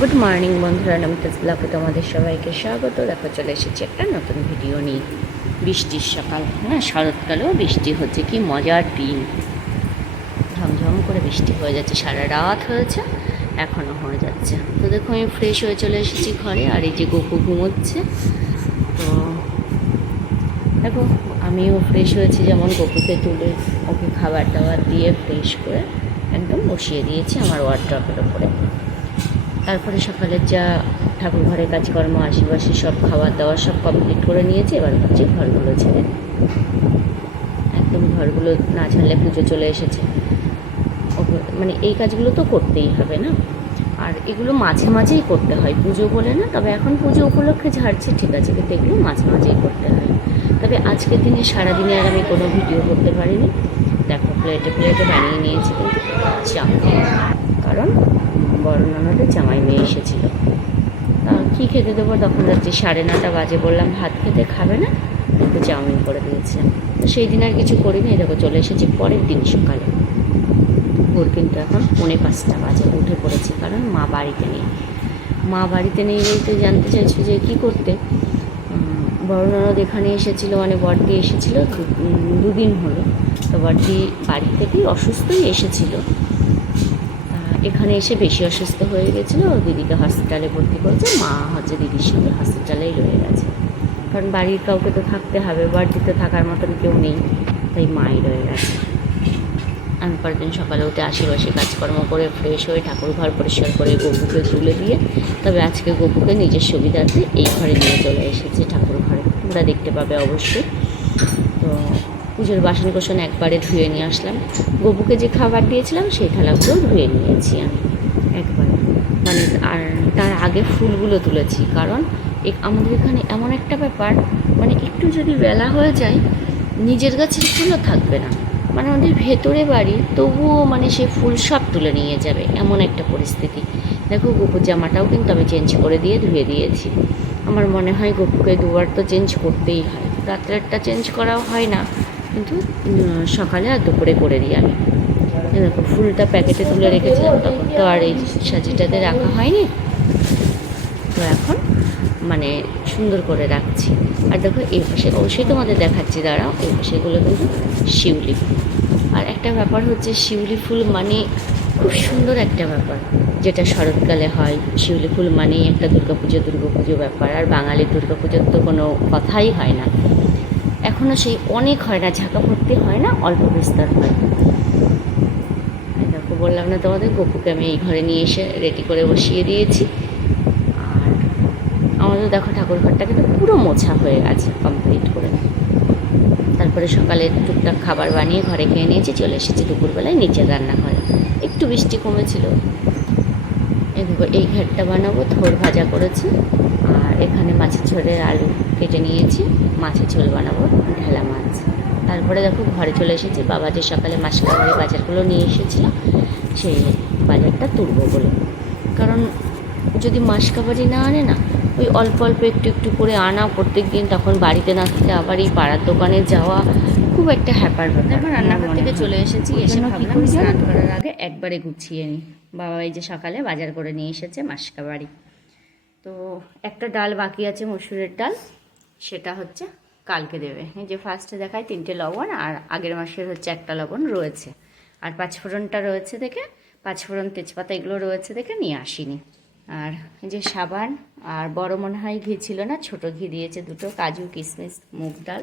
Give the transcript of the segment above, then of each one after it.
Good morning বন্ধুরা, নমিতাস ব্লগে তোমাদের সবাইকে স্বাগত। দেখো চলে এসেছি একটা নতুন ভিডিও নিয়ে। বৃষ্টির সকাল, হ্যাঁ শরৎকালেও বৃষ্টি হচ্ছে, কি মজার দিন। ঝমঝম করে বৃষ্টি হয়ে যাচ্ছে, সারা রাত হয়েছে, এখনও হয়ে যাচ্ছে। তো দেখো আমি ফ্রেশ হয়ে চলে এসেছি ঘরে, আর এই যে গপু ঘুমোচ্ছে। তো দেখো আমিও ফ্রেশ হয়েছি, যেমন গপুকে তুলে ওকে খাবার দাবার দিয়ে ফ্রেশ করে একদম বসিয়ে দিয়েছি আমার ওয়ার্ড্রপের ওপরে। তারপরে সকালের যা ঠাকুর ঘরের কাজকর্ম, আশেপাশে সব খাবার দাওয়া সব কমপ্লিট করে নিয়েছি। এবার ভাবছি ঘরগুলো ছেড়ে, একদম ঘরগুলো না ছাড়লে পুজো চলে এসেছে। মানে এই কাজগুলো তো করতেই হবে না, আর এগুলো মাঝে মাঝেই করতে হয়, পুজো বলে না। তবে এখন পুজো উপলক্ষে ঝাড়ছি ঠিক আছে, কিন্তু এগুলো মাঝে মাঝেই করতে হয়। তবে আজকের দিনে সারাদিনে আর আমি কোনো ভিডিও করতে পারিনি। দেখো প্লেটে প্লেটে বানিয়ে নিয়েছি কিন্তু চাউমিন, কারণ বড় ননদের জামাই মেয়ে এসেছিল। কী খেতে দেবো, তখন যাচ্ছি 9:30 বাজে, বললাম ভাত খেতে খাবে না, কিন্তু চাউমিন করে দিয়েছিলাম। তো সেই দিন আর কিছু করিনি। দেখো চলে এসেছি পরের দিন সকালে। ভোর কিন্তু এখন 4:45 বাজে, উঠে পড়েছি, কারণ মা বাড়িতে নেই। মা বাড়িতে নেই বলতে জানতে চাইছি যে কী করতে। বড় ননদ এখানে এসেছিলো, মানে বড়দি এসেছিলো, দুদিন হলো। তো বড়দি বাড়ি থেকেই অসুস্থই এসেছিলো। এখানে এসে বেশি অসুস্থ হয়ে গেছিলো, দিদিকে হসপিটালে ভর্তি করেছে। মা হচ্ছে দিদির সঙ্গে হসপিটালেই রয়ে গেছে, কারণ বাড়ির কাউকে তো থাকতে হবে, বাড়িতে থাকার মতন কেউ নেই, তাই মাই রয়ে গেছে। আমি পরের দিন সকালে উঠে আশেপাশে কাজকর্ম করে ফ্রেশ হয়ে ঠাকুর ঘর পরিষ্কার করে গপুকে তুলে দিয়ে, তবে আজকে গপুকে নিজের সুবিধার্থে এই ঘরে নিয়ে চলে এসেছে, ঠাকুর ঘরে, তোমরা দেখতে পাবে অবশ্যই। তো পুজোর বাসন কোসন একবারে ধুয়ে নিয়ে আসলাম। গপুকে যে খাবার দিয়েছিলাম সেই থালাগুলো ধুয়ে নিয়েছি আমি একবারে, মানে আর তার আগে ফুলগুলো তুলেছি, কারণ আমাদের এখানে এমন একটা ব্যাপার, মানে একটু যদি বেলা হয়ে যায় নিজের গাছের ফুলও থাকবে না, মানে আমাদের ভেতরে বাড়ি, তবুও মানে সে ফুল সব তুলে নিয়ে যাবে, এমন একটা পরিস্থিতি। দেখো গপুর জামাটাও কিন্তু আমি চেঞ্জ করে দিয়ে ধুয়ে দিয়েছি। আমার মনে হয় গপুকে দুবার তো চেঞ্জ করতেই হয়, রাত্রেরটা চেঞ্জ করাও হয় না, কিন্তু সকালে আর দুপুরে করে দিই আমি। দেখো ফুলটা প্যাকেটে তুলে রেখেছিলাম, তখন তো আর এই সাজিটাতে রাখা হয়নি, তো এখন মানে সুন্দর করে রাখছি। আর দেখো এই পাশে অবশ্যই তোমাদের দেখাচ্ছি, দাঁড়াও, এই পাশেগুলো কিন্তু শিউলি ফুল। আর একটা ব্যাপার হচ্ছে শিউলি ফুল মানে খুব সুন্দর একটা ব্যাপার, যেটা শরৎকালে হয়। শিউলি ফুল মানেই একটা দুর্গাপুজো ব্যাপার, আর বাঙালির দুর্গাপুজোর তো কোনো কথাই হয় না। এখনও সেই অনেক হয় না, ঝাঁকা ভর্তি হয় না, অল্প বিস্তার হয়। দেখো বললাম না তোমাদের, গপুকে আমি এই ঘরে নিয়ে এসে রেডি করে বসিয়ে দিয়েছি। আর আমাদের দেখো ঠাকুর ঘরটা কিন্তু পুরো মোছা হয়ে গেছে কমপ্লিট করে। তারপরে সকালে টুকটাক খাবার বানিয়ে ঘরে খেয়ে নিয়েছি, চলে এসেছি দুপুরবেলায় নিচের রান্নাঘরে। একটু বৃষ্টি কমেছিল। এই ঘাটটা বানাবো, থোড় ভাজা করেছি, আর এখানে মাছের ঝোলের আলু কেটে নিয়েছি, মাছের ঝোল বানাবো, ঢেলা মাছ। তারপরে দেখো ঘরে চলে এসেছি, বাবা যে সকালে মাসকাবারি বাজারগুলো নিয়ে এসেছিল, সেই বাজারটা তুলবো বলে। কারণ যদি মাসকাবারি না আনে না, ওই অল্প অল্প একটু একটু করে আনা প্রত্যেক দিন, তখন বাড়িতে না থেকে আবার এই পাড়ার দোকানে যাওয়া খুব একটা হ্যাপার ব্যাপার। এবার রান্নাঘর থেকে চলে এসেছি, এসে ভাবলাম স্নান করার আগে একবারে গুছিয়ে নিই। বাবা এই যে সকালে বাজার করে নিয়ে এসেছে মাসকাবারি। তো একটা ডাল বাকি আছে, মসুরের ডাল, সেটা হচ্ছে কালকে দেবে। এই যে ফার্স্টে দেখায় 3টে লবণ, আর আগের মাসের হচ্ছে একটা লবণ রয়েছে, আর পাঁচফোড়নটা রয়েছে দেখে, পাঁচফোড়ন তেজপাতা এগুলো রয়েছে দেখে নিয়ে আসিনি। আর এই যে সাবান, আর বড় মনে হয় ঘি ছিল না, ছোট ঘি দিয়েছে দুটো, কাজু কিশমিশ, মুগ ডাল,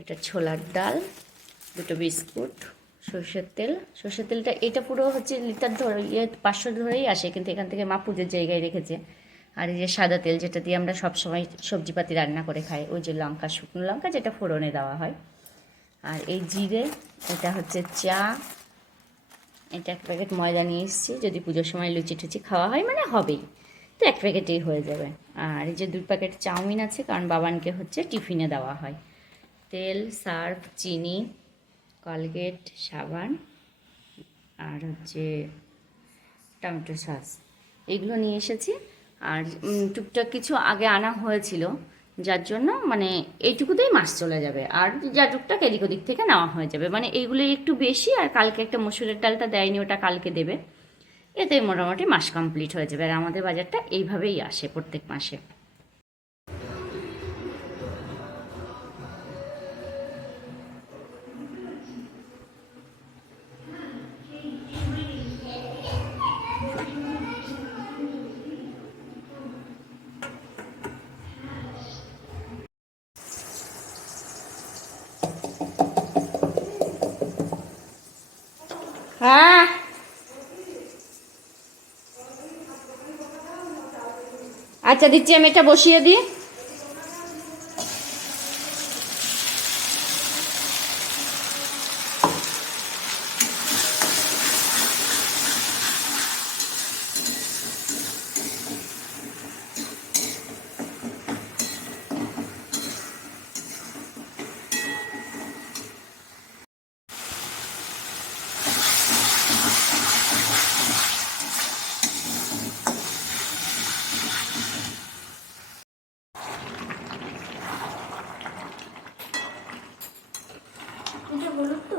এটা ছোলার ডাল, দুটো বিস্কুট, সর্ষের তেলটা এটা পুরো হচ্ছে লিটার ধরে 500 ধরেই আসে, কিন্তু এখান থেকে মা পুজোর জায়গায় রেখেছে। আর এই যে সাদা তেল, যেটা দিয়ে আমরা সবসময় সবজিপাতি রান্না করে খাই, ওই যে লঙ্কা, শুকনো লঙ্কা, যেটা ফোড়নে দেওয়া হয়। আর এই জিরে, এটা হচ্ছে চা, এটা 1 প্যাকেট ময়দা নিয়ে এসেছি, যদি পুজোর সময় লুচি টুচি খাওয়া হয় মানে হবেই, তো 1 প্যাকেটেই হয়ে যাবে। আর এই যে 2 প্যাকেট চাউমিন আছে, কারণ বাবানকে হচ্ছে টিফিনে দেওয়া হয়। তেল, সার্ফ, চিনি, কলগেট, সাবান, আর হচ্ছে টমেটো সস, এগুলো নিয়ে এসেছি। আর টুকটাক কিছু আগে আনা হয়েছিল, যার জন্য মানে এইটুকুতেই মাস চলে যাবে, আর যা টুকটাক এদিক ওদিক থেকে নেওয়া হয়ে যাবে, মানে এইগুলো একটু বেশি। আর কালকে একটা মসুরের ডালটা দেয়নি, ওটা কালকে দেবে। এতে মোটামুটি মাস কমপ্লিট হয়ে যাবে। আর আমাদের বাজারটা এইভাবেই আসে প্রত্যেক মাসে। হ্যাঁ, আচ্ছা দিচ্ছি, আমি এটা বসিয়ে দিই। এটা হলুদ তো